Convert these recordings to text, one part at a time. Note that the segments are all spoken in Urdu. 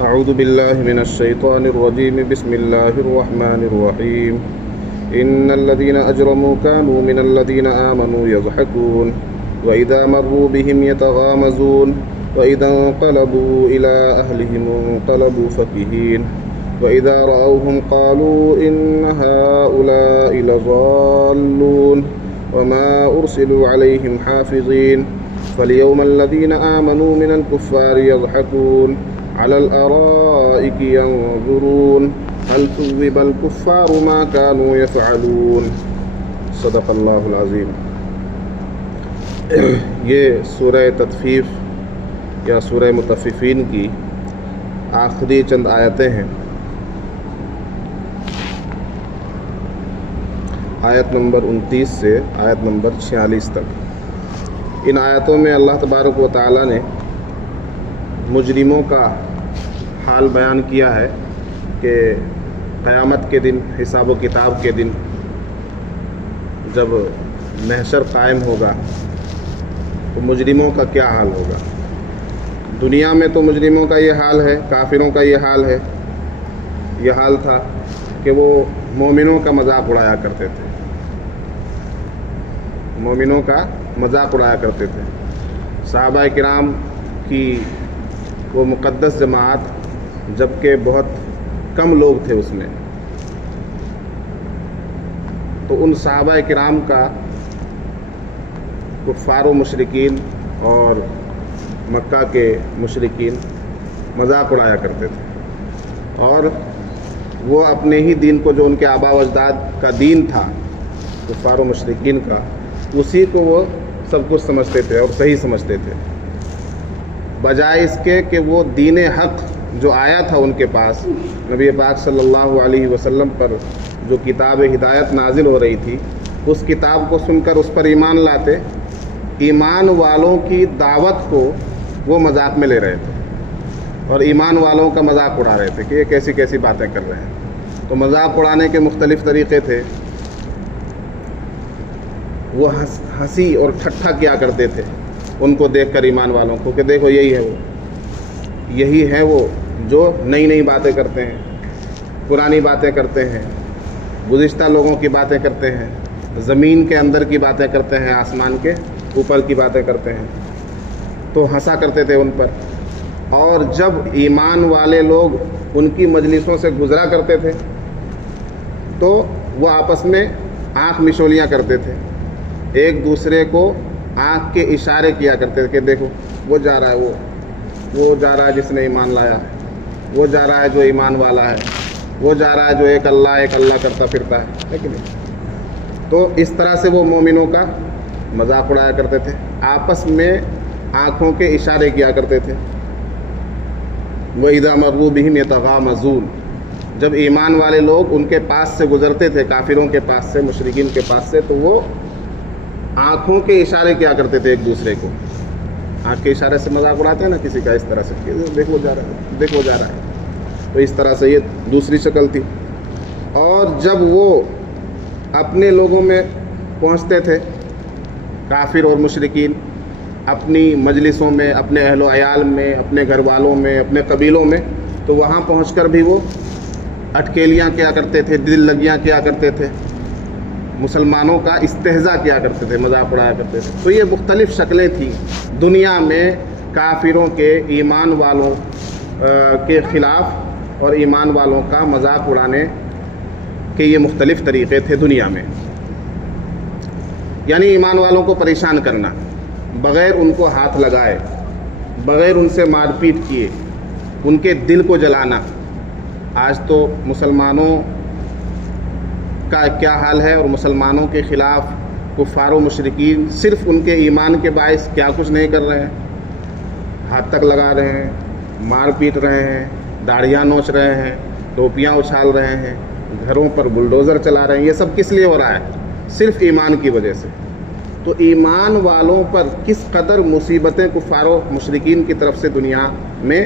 أعوذ بالله من الشيطان الرجيم بسم الله الرحمن الرحيم إن الذين أجرموا كانوا من الذين آمنوا يضحكون وإذا مروا بهم يتغامزون وإذا انقلبوا إلى أهلهم انقلبوا فكهين وإذا رأوهم قالوا إن هؤلاء لضالون وما أرسلوا عليهم حافظين فاليوم الذين آمنوا من الكفار يضحكون على الأرائك ينظرون هل ثوب الكفار ما كانوا يفعلون صدق اللہ العظیم۔ یہ سورہ تطفیف یا سورہ مطففین کی آخری چند آیتیں ہیں۔ آیت نمبر 29 سے آیت نمبر 46 تک۔ ان آیتوں میں اللہ تبارک و تعالی نے مجرموں کا حال بیان کیا ہے کہ قیامت کے دن، حساب و کتاب کے دن، جب محشر قائم ہوگا تو مجرموں کا کیا حال ہوگا۔ دنیا میں تو مجرموں کا یہ حال ہے، کافروں کا یہ حال ہے، یہ حال تھا کہ وہ مومنوں کا مذاق اڑایا کرتے تھے، مومنوں کا مذاق اڑایا کرتے تھے۔ صحابہ کرام کی وہ مقدس جماعت، جبکہ بہت کم لوگ تھے اس میں، تو ان صحابہ کرام کا کفار و مشرکین اور مکہ کے مشرکین مذاق اڑایا کرتے تھے، اور وہ اپنے ہی دین کو، جو ان کے آباء و اجداد کا دین تھا کفار و مشرکین کا، اسی کو وہ سب کچھ سمجھتے تھے اور صحیح سمجھتے تھے، بجائے اس کے کہ وہ دین حق جو آیا تھا ان کے پاس، نبی پاک صلی اللہ علیہ وسلم پر جو کتاب ہدایت نازل ہو رہی تھی، اس کتاب کو سن کر اس پر ایمان لاتے۔ ایمان والوں کی دعوت کو وہ مذاق میں لے رہے تھے اور ایمان والوں کا مذاق اڑا رہے تھے کہ یہ کیسی کیسی باتیں کر رہے ہیں۔ تو مذاق اڑانے کے مختلف طریقے تھے۔ وہ ہنسی اور ٹھٹھا کیا کرتے تھے ان کو دیکھ کر، ایمان والوں کو، کہ دیکھو یہی ہے وہ جو نئی نئی باتیں کرتے ہیں، پرانی باتیں کرتے ہیں، گزشتہ لوگوں کی باتیں کرتے ہیں، زمین کے اندر کی باتیں کرتے ہیں، آسمان کے اوپر کی باتیں کرتے ہیں۔ تو ہنسا کرتے تھے ان پر، اور جب ایمان والے لوگ ان کی مجلسوں سے گزرا کرتے تھے تو وہ آپس میں آنکھ مشولیاں کرتے تھے، ایک دوسرے کو آنکھ کے اشارے کیا کرتے تھے کہ دیکھو وہ جا رہا ہے، وہ جا رہا ہے جس نے ایمان لایا ہے، وہ جا رہا ہے جو ایمان والا ہے، وہ جا رہا ہے جو ایک اللہ کرتا پھرتا ہے کہ نہیں۔ تو اس طرح سے وہ مومنوں کا مذاق اڑایا کرتے تھے، آپس میں آنکھوں کے اشارے کیا کرتے تھے۔ وَإِذَا مَرُّوا بِهِمْ يَتَغَامَزُونَ، جب ایمان والے لوگ ان کے پاس سے گزرتے تھے، کافروں کے پاس سے، مشرکین کے پاس سے، تو وہ آنکھوں کے اشارے کیا کرتے تھے ایک دوسرے کو۔ آنکھ کے اشارے سے مذاق اڑاتے ہیں نا کسی کا، اس طرح سے کہ دیکھو جا رہا ہے، دیکھو جا رہا ہے، تو اس طرح سے یہ دوسری شکل تھی۔ اور جب وہ اپنے لوگوں میں پہنچتے تھے، کافر اور مشرکین، اپنی مجلسوں میں، اپنے اہل و عیال میں، اپنے گھر والوں میں، اپنے قبیلوں میں، تو وہاں پہنچ کر بھی وہ اٹکیلیاں کیا کرتے تھے، دل لگیاں کیا کرتے تھے، مسلمانوں کا استہزاء کیا کرتے تھے، مذاق اڑایا کرتے تھے۔ تو یہ مختلف شکلیں تھیں دنیا میں کافروں کے، ایمان والوں کے خلاف اور ایمان والوں کا مذاق اڑانے کے یہ مختلف طریقے تھے دنیا میں۔ یعنی ایمان والوں کو پریشان کرنا، بغیر ان کو ہاتھ لگائے، بغیر ان سے مار پیٹ کیے، ان کے دل کو جلانا۔ آج تو مسلمانوں کا کیا حال ہے، اور مسلمانوں کے خلاف کفار و مشرکین صرف ان کے ایمان کے باعث کیا کچھ نہیں کر رہے ہیں، ہاتھ تک لگا رہے ہیں، مار پیٹ رہے ہیں، داڑھیاں نوچ رہے ہیں، ٹوپیاں اچھال رہے ہیں، گھروں پر بلڈوزر چلا رہے ہیں۔ یہ سب کس لیے ہو رہا ہے؟ صرف ایمان کی وجہ سے۔ تو ایمان والوں پر کس قدر مصیبتیں کفار و مشرکین کی طرف سے دنیا میں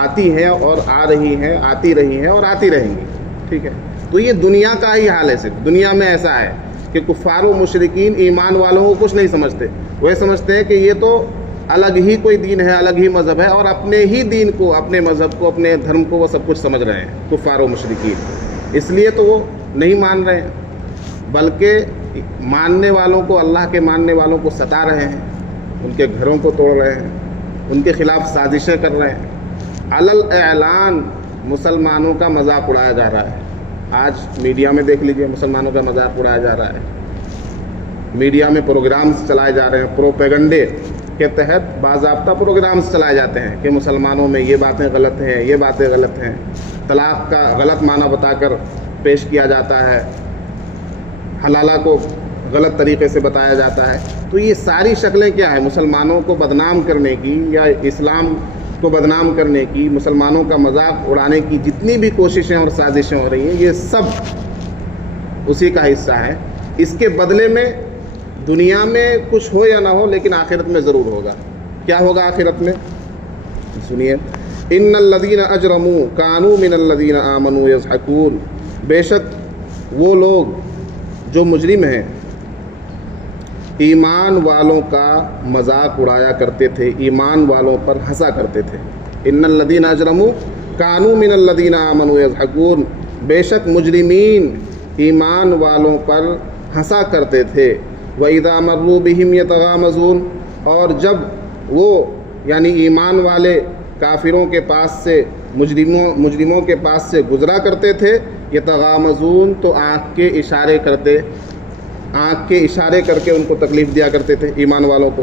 آتی ہیں اور آ رہی ہیں، آتی رہی ہیں اور آتی رہیں گی، ٹھیک ہے۔ تو یہ دنیا کا ہی حال ہے، صرف دنیا میں ایسا ہے کہ کفار و مشرکین ایمان والوں کو کچھ نہیں سمجھتے، وہ سمجھتے ہیں کہ یہ تو الگ ہی کوئی دین ہے، الگ ہی مذہب ہے، اور اپنے ہی دین کو، اپنے مذہب کو، اپنے دھرم کو وہ سب کچھ سمجھ رہے ہیں کفار و مشرکین۔ اس لیے تو وہ نہیں مان رہے ہیں، بلکہ ماننے والوں کو، اللہ کے ماننے والوں کو ستا رہے ہیں، ان کے گھروں کو توڑ رہے ہیں، ان کے خلاف سازشیں کر رہے ہیں۔ علل اعلان مسلمانوں کا مذاق اڑایا جا رہا ہے۔ آج میڈیا میں دیکھ لیجئے، مسلمانوں کا مذاق اڑایا جا رہا ہے، میڈیا میں پروگرامز چلائے جا رہے ہیں، پروپیگنڈے کے تحت باضابطہ پروگرامز چلائے جاتے ہیں کہ مسلمانوں میں یہ باتیں غلط ہیں، یہ باتیں غلط ہیں، طلاق کا غلط معنی بتا کر پیش کیا جاتا ہے، حلالہ کو غلط طریقے سے بتایا جاتا ہے۔ تو یہ ساری شکلیں کیا ہیں؟ مسلمانوں کو بدنام کرنے کی یا اسلام کو بدنام کرنے کی، مسلمانوں کا مذاق اڑانے کی جتنی بھی کوششیں اور سازشیں ہو رہی ہیں، یہ سب اسی کا حصہ ہے۔ اس کے بدلے میں دنیا میں کچھ ہو یا نہ ہو، لیکن آخرت میں ضرور ہوگا۔ کیا ہوگا آخرت میں؟ سنیے، ان الذین اجرموا کانوا من الذین آمنوا یضحکون، بے شک وہ لوگ جو مجرم ہیں ایمان والوں کا مذاق اڑایا کرتے تھے، ایمان والوں پر ہنسا کرتے تھے۔ ان الذین اجرموا کانوا من الذین آمنوا یضحکون، بے شک مجرمین ایمان والوں پر ہنسا کرتے تھے۔ وَإِذَا مَرُّوا بِهِمْ يَتَغَامَزُونَ، اور جب وہ یعنی ایمان والے کافروں کے پاس سے، مجرموں کے پاس سے گزرا کرتے تھے، یتغامزون تو آنکھ کے اشارے کر کے ان کو تکلیف دیا کرتے تھے ایمان والوں کو۔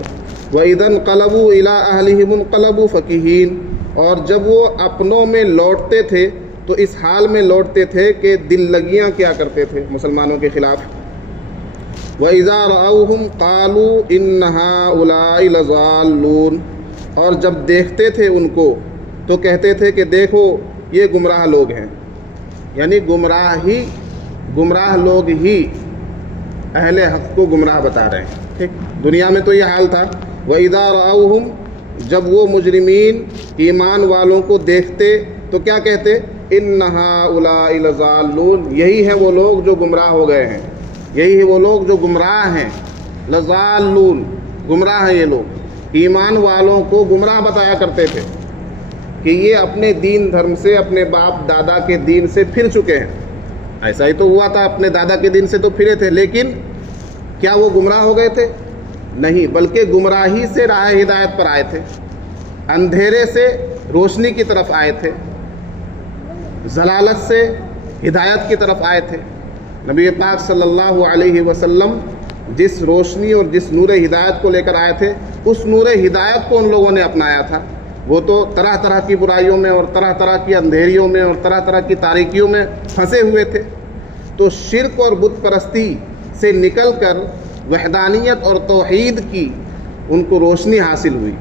وَإِذَا انْقَلَبُوا إِلَىٰ أَهْلِهِمُ انْقَلَبُوا فَكِهِينَ، اور جب وہ اپنوں میں لوٹتے تھے تو اس حال میں لوٹتے تھے کہ دل لگیاں کیا کرتے تھے مسلمانوں کے خلاف۔ وَإِذَا رَأَوْهُمْ قَالُوا إِنَّ هَٰؤُلَاءِ لَضَالُّونَ، اور جب دیکھتے تھے ان کو تو کہتے تھے کہ دیکھو یہ گمراہ لوگ ہیں، یعنی گمراہ لوگ ہی اہل حق کو گمراہ بتا رہے ہیں۔ ٹھیک، دنیا میں تو یہ حال تھا۔ وَإِذَا رَأَوْهُمْ، جب وہ مجرمین ایمان والوں کو دیکھتے تو کیا کہتے؟ إِنَّ هَٰؤُلَاءِ لَضَالُّونَ، یہی ہیں وہ لوگ جو گمراہ ہو گئے ہیں، یہی ہے وہ لوگ جو گمراہ ہیں۔ لَضَالُّونَ، گمراہ ہیں یہ لوگ، ایمان والوں کو گمراہ بتایا کرتے تھے کہ یہ اپنے دین دھرم سے، اپنے باپ دادا کے دین سے پھر چکے ہیں۔ ایسا ہی تو ہوا تھا، اپنے دادا کے دین سے تو پھرے تھے، لیکن کیا وہ گمراہ ہو گئے تھے؟ نہیں، بلکہ گمراہی سے راہ ہدایت پر آئے تھے، اندھیرے سے روشنی کی طرف آئے تھے، ضلالت سے ہدایت کی طرف آئے تھے۔ نبی پاک صلی اللہ علیہ وسلم جس روشنی اور جس نور ہدایت کو لے کر آئے تھے، اس نور ہدایت کو ان لوگوں نے اپنایا تھا۔ وہ تو طرح طرح کی برائیوں میں اور طرح طرح کی اندھیریوں میں اور طرح طرح کی تاریکیوں میں پھنسے ہوئے تھے۔ تو شرک اور بت پرستی سے نکل کر وحدانیت اور توحید کی ان کو روشنی حاصل ہوئی،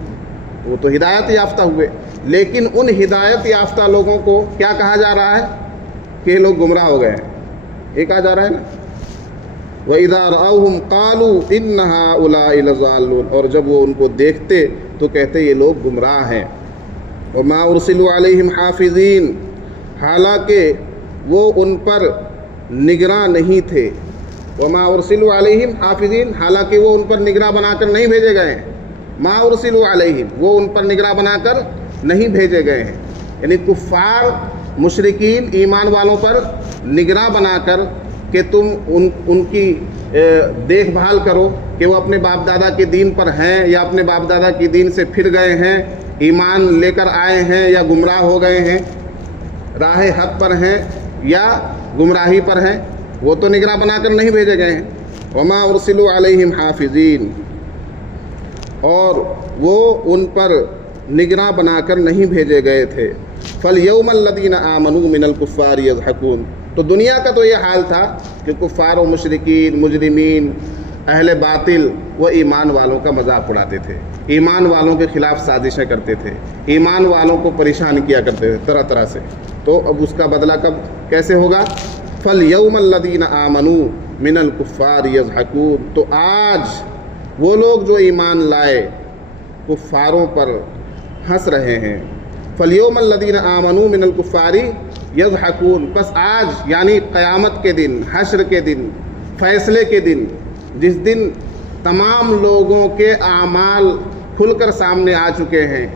وہ تو ہدایت یافتہ ہوئے۔ لیکن ان ہدایت یافتہ لوگوں کو کیا کہا جا رہا ہے کہ یہ لوگ گمراہ ہو گئے ہیں؟ یہ کہا جا رہا ہے نا، وَإِذَا رَأَوْهُمْ قَالُوا إِنَّ هَٰؤُلَاءِ لَضَالُّونَ، اور جب وہ ان کو دیکھتے تو کہتے یہ لوگ گمراہ ہیں۔ وَمَا أُرْسِلُوا عَلَيْهِمْ حَافِظِينَ، حالانکہ وہ ان پر نگراں نہیں تھے۔ وَمَا أُرْسِلُوا عَلَيْهِمْ حَافِظِينَ، حالانکہ وہ ان پر نگراں بنا کر نہیں بھیجے گئے ہیں۔ مَا أُرْسِلُوا عَلَيْهِمْ، وہ ان پر نگراں بنا کر نہیں بھیجے گئے ہیں، یعنی کفار مشرکین ایمان والوں پر نگراں بنا کر کہ تم ان کی دیکھ بھال کرو کہ وہ اپنے باپ دادا کے دین پر ہیں یا اپنے باپ دادا کے دین سے پھر گئے ہیں، ایمان لے کر آئے ہیں یا گمراہ ہو گئے ہیں، راہ حق پر ہیں یا گمراہی پر ہیں، وہ تو نگراں بنا کر نہیں بھیجے گئے ہیں۔ وما ارسلوا علیہم حافظین، اور وہ ان پر نگراں بنا کر نہیں بھیجے گئے تھے۔ فَالْيَوْمَ الَّذِينَ آمَنُوا مِنَ الْكُفَّارِ يَضْحَكُونَ، تو دنیا کا تو یہ حال تھا کہ کفار و مشرکین، مجرمین، اہل باطل وہ ایمان والوں کا مذاق اڑاتے تھے، ایمان والوں کے خلاف سازشیں کرتے تھے، ایمان والوں کو پریشان کیا کرتے تھے طرح طرح سے۔ تو اب اس کا بدلہ کب کیسے ہوگا؟ فَالْيَوْمَ الَّذِينَ آمَنُوا مِنَ الْكُفَّارِ يَضْحَكُونَ، تو آج وہ لوگ جو ایمان لائے کفاروں پر ہنس رہے ہیں۔ فَالْيَوْمَ الَّذِينَ آمَنُوا مِنَ الْكُفَّارِ يَضْحَكُونَ، پس آج یعنی قیامت کے دن، حشر کے دن، فیصلے کے دن، جس دن تمام لوگوں کے اعمال کھل کر سامنے آ چکے ہیں،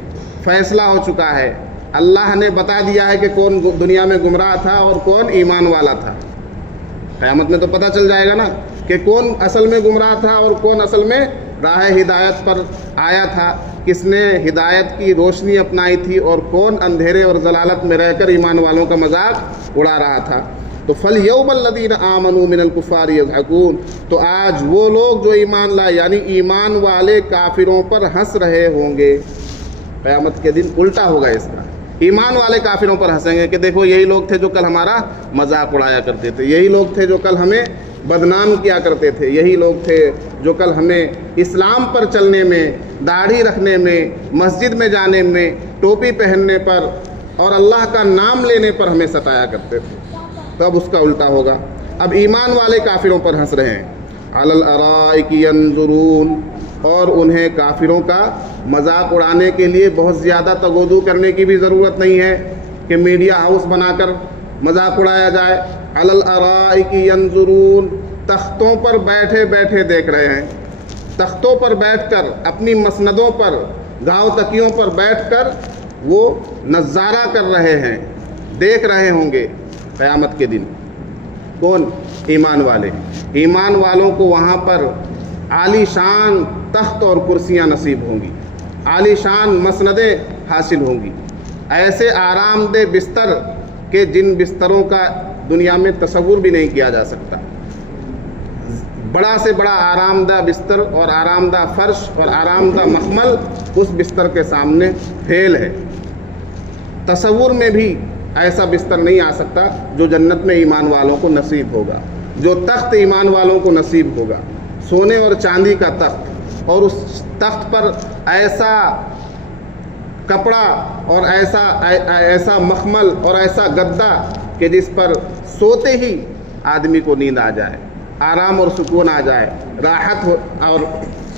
فیصلہ ہو چکا ہے، اللہ نے بتا دیا ہے کہ کون دنیا میں گمراہ تھا اور کون ایمان والا تھا۔ قیامت میں تو پتہ چل جائے گا نا کہ کون اصل میں گمراہ تھا اور کون اصل میں راہ ہدایت پر آیا تھا، کس نے ہدایت کی روشنی اپنائی تھی اور کون اندھیرے اور ضلالت میں رہ کر ایمان والوں کا مذاق اڑا رہا تھا۔ تو فَالْيَوْمَ الَّذِينَ آمَنُوا مِنَ الْكُفَّارِ يَضْحَكُونَ، تو آج وہ لوگ جو ایمان لائے یعنی ایمان والے کافروں پر ہنس رہے ہوں گے۔ قیامت کے دن الٹا ہوگا اس کا، ایمان والے کافروں پر ہنسیں گے کہ دیکھو یہی لوگ تھے جو کل ہمارا مذاق اڑایا کرتے تھے، یہی لوگ تھے جو کل ہمیں بدنام کیا کرتے تھے، یہی لوگ تھے جو کل ہمیں اسلام پر چلنے میں، داڑھی رکھنے میں، مسجد میں جانے میں، ٹوپی پہننے پر اور اللہ کا نام لینے پر ہمیں ستایا کرتے تھے۔ تو اب اس کا الٹا ہوگا، اب ایمان والے کافروں پر ہنس رہے ہیں۔ علی الارائک ینظرون، اور انہیں کافروں کا مذاق اڑانے کے لیے بہت زیادہ تگودو کرنے کی بھی ضرورت نہیں ہے کہ میڈیا ہاؤس بنا کر مذاق اڑایا جائے۔ علی الارائک ینظرون، تختوں پر بیٹھے بیٹھے دیکھ رہے ہیں، تختوں پر بیٹھ کر، اپنی مسندوں پر، گاؤ تکیوں پر بیٹھ کر وہ نظارہ کر رہے ہیں، دیکھ رہے ہوں گے قیامت کے دن۔ کون؟ ایمان والے۔ ایمان والوں کو وہاں پر عالی شان تخت اور کرسیاں نصیب ہوں گی، عالی شان مسندیں حاصل ہوں گی، ایسے آرام دہ بستر کہ جن بستروں کا دنیا میں تصور بھی نہیں کیا جا سکتا۔ بڑا سے بڑا آرام دہ بستر اور آرام دہ فرش اور آرام دہ مخمل اس بستر کے سامنے فیل ہے۔ تصور میں بھی ایسا بستر نہیں آ سکتا جو جنت میں ایمان والوں کو نصیب ہوگا، جو تخت ایمان والوں کو نصیب ہوگا، سونے اور چاندی کا تخت، اور اس تخت پر ایسا کپڑا اور ایسا مخمل اور ایسا گدا کہ جس پر سوتے ہی آدمی کو نیند آ جائے، آرام اور سکون آ جائے، راحت اور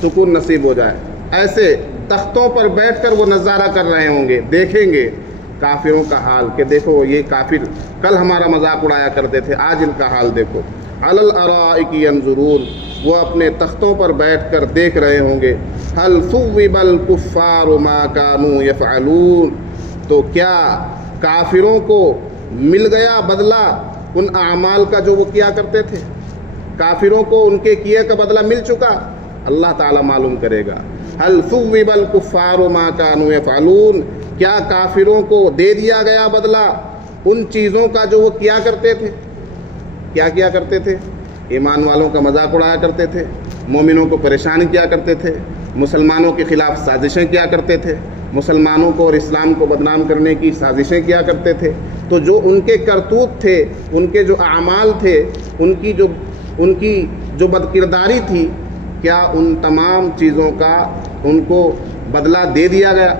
سکون نصیب ہو جائے۔ ایسے تختوں پر بیٹھ کر وہ نظارہ کر رہے ہوں گے، دیکھیں گے کافروں کا حال کہ دیکھو یہ کافر کل ہمارا مذاق اڑایا کرتے تھے، آج ان کا حال دیکھو۔ علی الارائک ینظرون، وہ اپنے تختوں پر بیٹھ کر دیکھ رہے ہوں گے۔ هل ثوب الکفار ما كانوا يفعلون، تو کیا کافروں کو مل گیا بدلہ ان اعمال کا جو وہ کیا کرتے تھے؟ کافروں کو ان کے کیے کا بدلہ مل چکا؟ اللہ تعالیٰ معلوم کرے گا۔ هل ثوب الکفار ما كانوا يفعلون، کیا کافروں کو دے دیا گیا بدلہ ان چیزوں کا جو وہ کیا کرتے تھے؟ کیا کیا کرتے تھے؟ ایمان والوں کا مذاق اڑایا کرتے تھے، مومنوں کو پریشان کیا کرتے تھے، مسلمانوں کے خلاف سازشیں کیا کرتے تھے، مسلمانوں کو اور اسلام کو بدنام کرنے کی سازشیں کیا کرتے تھے۔ تو جو ان کے کرتوت تھے، ان کے جو اعمال تھے، ان کی جو بدکرداری تھی، کیا ان تمام چیزوں کا ان کو بدلہ دے دیا گیا؟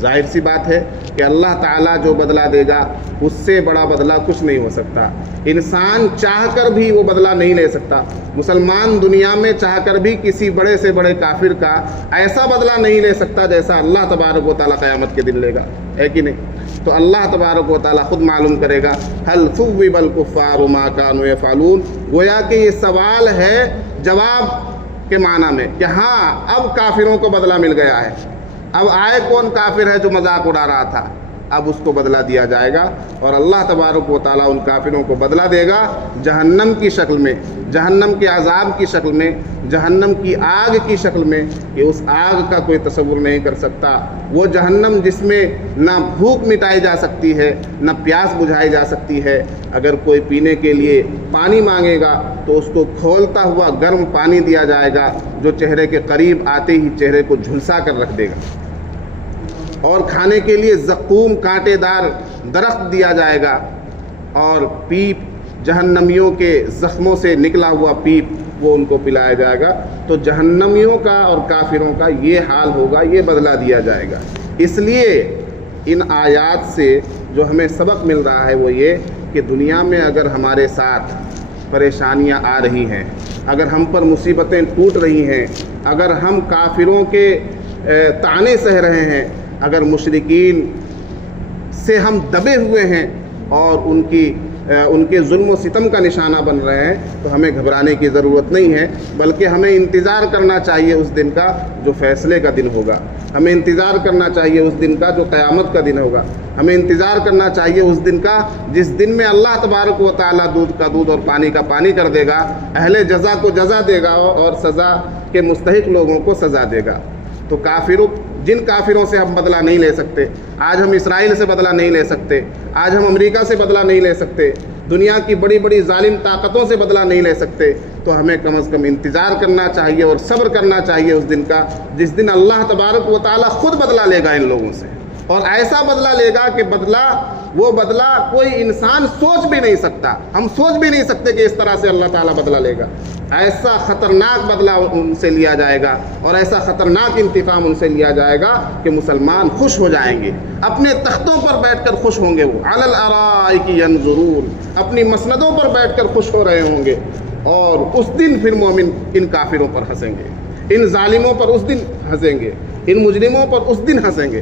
ظاہر سی بات ہے کہ اللہ تعالیٰ جو بدلہ دے گا اس سے بڑا بدلہ کچھ نہیں ہو سکتا۔ انسان چاہ کر بھی وہ بدلہ نہیں لے سکتا، مسلمان دنیا میں چاہ کر بھی کسی بڑے سے بڑے کافر کا ایسا بدلہ نہیں لے سکتا جیسا اللہ تبارک و تعالیٰ قیامت کے دن لے گا، ہے کہ نہیں؟ تو اللہ تبارک و تعالیٰ خود معلوم کرے گا۔ هل ثوب الکفار ما كانوا يفعلون، گویا کہ یہ سوال ہے جواب کے معنی میں کہ ہاں اب کافروں کو بدلہ مل گیا ہے، اب آئے کون کافر ہے جو مذاق اڑا رہا تھا، اب اس کو بدلہ دیا جائے گا، اور اللہ تبارک و تعالیٰ ان کافروں کو بدلہ دے گا جہنم کی شکل میں، جہنم کے عذاب کی شکل میں، جہنم کی آگ کی شکل میں، کہ اس آگ کا کوئی تصور نہیں کر سکتا۔ وہ جہنم جس میں نہ بھوک مٹائی جا سکتی ہے، نہ پیاس بجھائی جا سکتی ہے۔ اگر کوئی پینے کے لیے پانی مانگے گا تو اس کو کھولتا ہوا گرم پانی دیا جائے گا جو چہرے کے قریب آتے ہی چہرے کو جھلسا کر رکھ دے گا، اور کھانے کے لیے زقوم کانٹے دار درخت دیا جائے گا، اور پیپ جہنمیوں کے زخموں سے نکلا ہوا پیپ وہ ان کو پلایا جائے گا۔ تو جہنمیوں کا اور کافروں کا یہ حال ہوگا، یہ بدلہ دیا جائے گا۔ اس لیے ان آیات سے جو ہمیں سبق مل رہا ہے وہ یہ کہ دنیا میں اگر ہمارے ساتھ پریشانیاں آ رہی ہیں، اگر ہم پر مصیبتیں ٹوٹ رہی ہیں، اگر ہم کافروں کے طعنے سہ رہے ہیں، اگر مشرکین سے ہم دبے ہوئے ہیں اور ان کی ان کے ظلم و ستم کا نشانہ بن رہے ہیں تو ہمیں گھبرانے کی ضرورت نہیں ہے، بلکہ ہمیں انتظار کرنا چاہیے اس دن کا جو فیصلے کا دن ہوگا، ہمیں انتظار کرنا چاہیے اس دن کا جو قیامت کا دن ہوگا، ہمیں انتظار کرنا چاہیے اس دن کا جس دن میں اللہ تبارک و تعالیٰ دودھ کا دودھ اور پانی کا پانی کر دے گا، اہل جزا کو جزا دے گا اور سزا کے مستحق لوگوں کو سزا دے گا۔ تو جن کافروں سے ہم بدلہ نہیں لے سکتے، آج ہم اسرائیل سے بدلہ نہیں لے سکتے، آج ہم امریکہ سے بدلہ نہیں لے سکتے، دنیا کی بڑی بڑی ظالم طاقتوں سے بدلہ نہیں لے سکتے، تو ہمیں کم از کم انتظار کرنا چاہیے اور صبر کرنا چاہیے اس دن کا جس دن اللہ تبارک و تعالیٰ خود بدلہ لے گا ان لوگوں سے، اور ایسا بدلہ لے گا کہ وہ بدلہ کوئی انسان سوچ بھی نہیں سکتا، ہم سوچ بھی نہیں سکتے کہ اس طرح سے اللہ تعالیٰ بدلہ لے گا۔ ایسا خطرناک بدلہ ان سے لیا جائے گا اور ایسا خطرناک انتقام ان سے لیا جائے گا کہ مسلمان خوش ہو جائیں گے، اپنے تختوں پر بیٹھ کر خوش ہوں گے، وہ علی الارائک ینظرون، اپنی مسندوں پر بیٹھ کر خوش ہو رہے ہوں گے، اور اس دن پھر مومن ان کافروں پر ہنسیں گے، ان ظالموں پر اس دن ہنسیں گے، ان مجرموں پر اس دن ہنسیں گے۔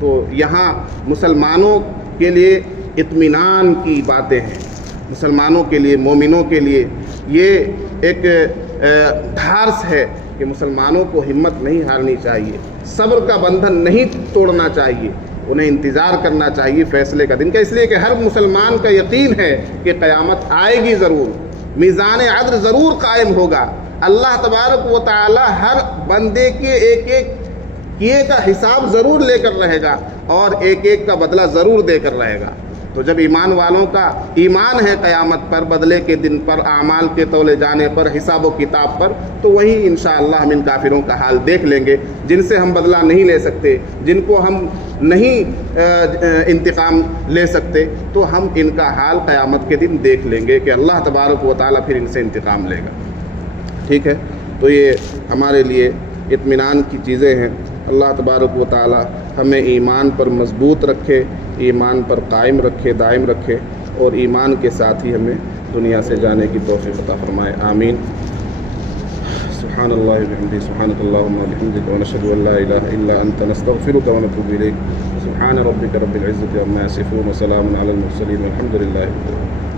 تو یہاں مسلمانوں کے لیے اطمینان کی باتیں ہیں، مسلمانوں کے لیے، مومنوں کے لیے یہ ایک دھارس ہے کہ مسلمانوں کو ہمت نہیں ہارنی چاہیے، صبر کا بندھن نہیں توڑنا چاہیے، انہیں انتظار کرنا چاہیے فیصلے کا دن کا، اس لیے کہ ہر مسلمان کا یقین ہے کہ قیامت آئے گی ضرور، میزان عدل ضرور قائم ہوگا، اللہ تبارک و تعالی ہر بندے کے ایک ایک کیے کا حساب ضرور لے کر رہے گا اور ایک ایک کا بدلہ ضرور دے کر رہے گا۔ تو جب ایمان والوں کا ایمان ہے قیامت پر، بدلے کے دن پر، اعمال کے تولے جانے پر، حساب و کتاب پر، تو وہیں انشاءاللہ ہم ان کافروں کا حال دیکھ لیں گے جن سے ہم بدلہ نہیں لے سکتے، جن کو ہم نہیں انتقام لے سکتے، تو ہم ان کا حال قیامت کے دن دیکھ لیں گے کہ اللہ تبارک و تعالیٰ پھر ان سے انتقام لے گا۔ ٹھیک ہے، تو یہ ہمارے لیے اطمینان کی چیزیں ہیں۔ اللہ تبارک و تعالی ہمیں ایمان پر مضبوط رکھے، ایمان پر قائم رکھے، دائم رکھے، اور ایمان کے ساتھ ہی ہمیں دنیا سے جانے کی توفیق عطا فرمائے، آمین۔ سبحان اللہ وبحمدہ، سبحانک اللہم وبحمدک، ونشہد ان لا الہ الا انت، نستغفرک ونتوب الیک۔ سبحان ربک رب العزۃ عما یصفون، وسلام علی المرسلین، والحمد للہ رب العالمین۔